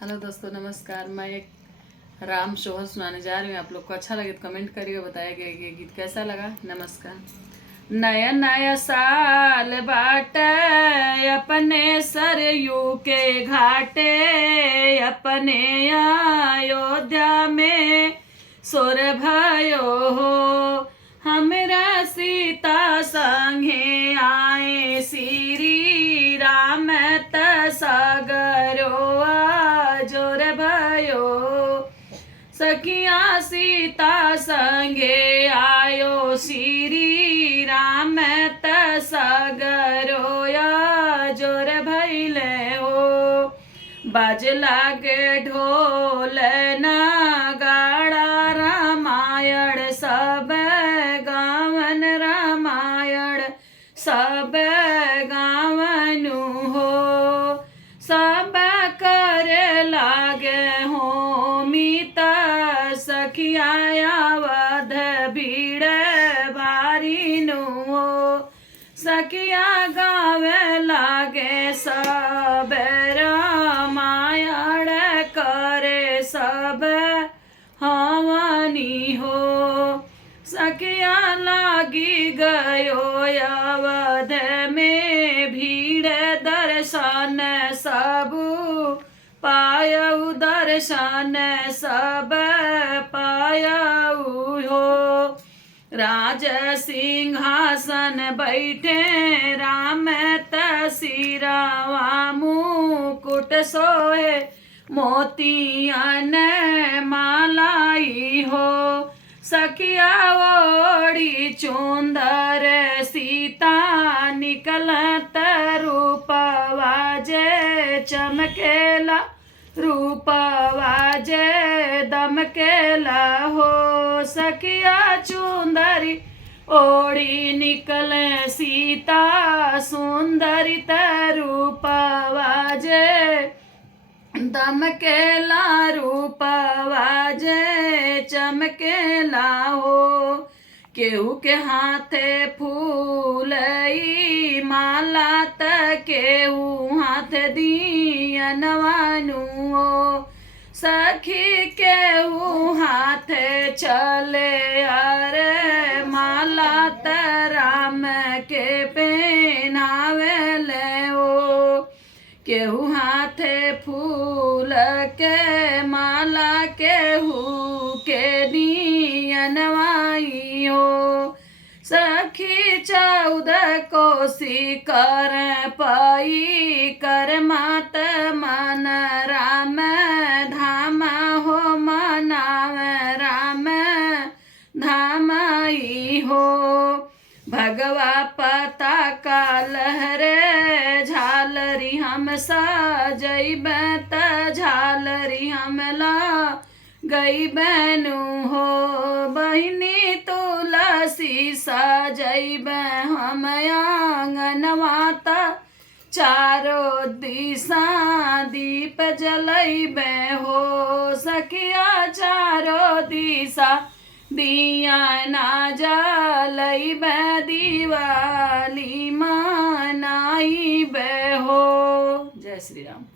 Hello दोस्तों, नमस्कार। मैं एक राम सोहर सुनाने जा रही हूँ। आप लोग को अच्छा लगे तो कमेंट करिएगा, बताइएगा ये गीत कैसा लगा। नमस्कार। नया नया साल बाटे अपने सरयू के घाटे, अपने अयोध्या में सोर भयो हो। हमरा सीता संगे आए श्री राम तसगरो जोर भयो। सखिया सीता संगे आयो श्री राम तसगरो जोर भैले हो। बाज लागे ढोल नगाड़ा रामायण सब गावन, रामायण सब गावनु हो। सब करे लागे हो मीता सखिया अवध भीड़ भारी नु हो। सखिया गावे लागे सब रामायण करे सब हवानी हो। सखिया लागी गयो अवध में भीड़, दर्शन सब पायऊ, दर्शन सब पायऊ हो। राज सिंहासन बैठे राम तसिरवा मुकुट सोहे मोतियन मालाई हो। सखिया ओढ़ी चुंदर सीता निकलत रूपवा जे चमकेला, रूपवा जे दमकेला हो। सखिया चुंदरी ओढ़ी निकले सीता सुंदरी रूपवा जे दमकेला, रूपवा जे चमकेला हो। केहू के हाथे फूलई माला त केहू हाथ दियनवानु हो। सखी केहू हाथ चले अरे माला त राम के पहनावेले हो। केहू हाथे फूल के माला केहू के दियनवाई हो। सखी 14 कोसी कर पाई कर मात मन राम धाम हो। मनाव राम धामाई हो। भगवा पता का लहरे झालरी हम सजैब त झालरी हमला गई बहनु हो। बहिनी तुलसी सजैब हम आंगनवा त चारों दिशा दीप जलैब हो। सखिया चारों दिशा दिया ना जलैब दिवाली मनाइब हो। जय श्री राम।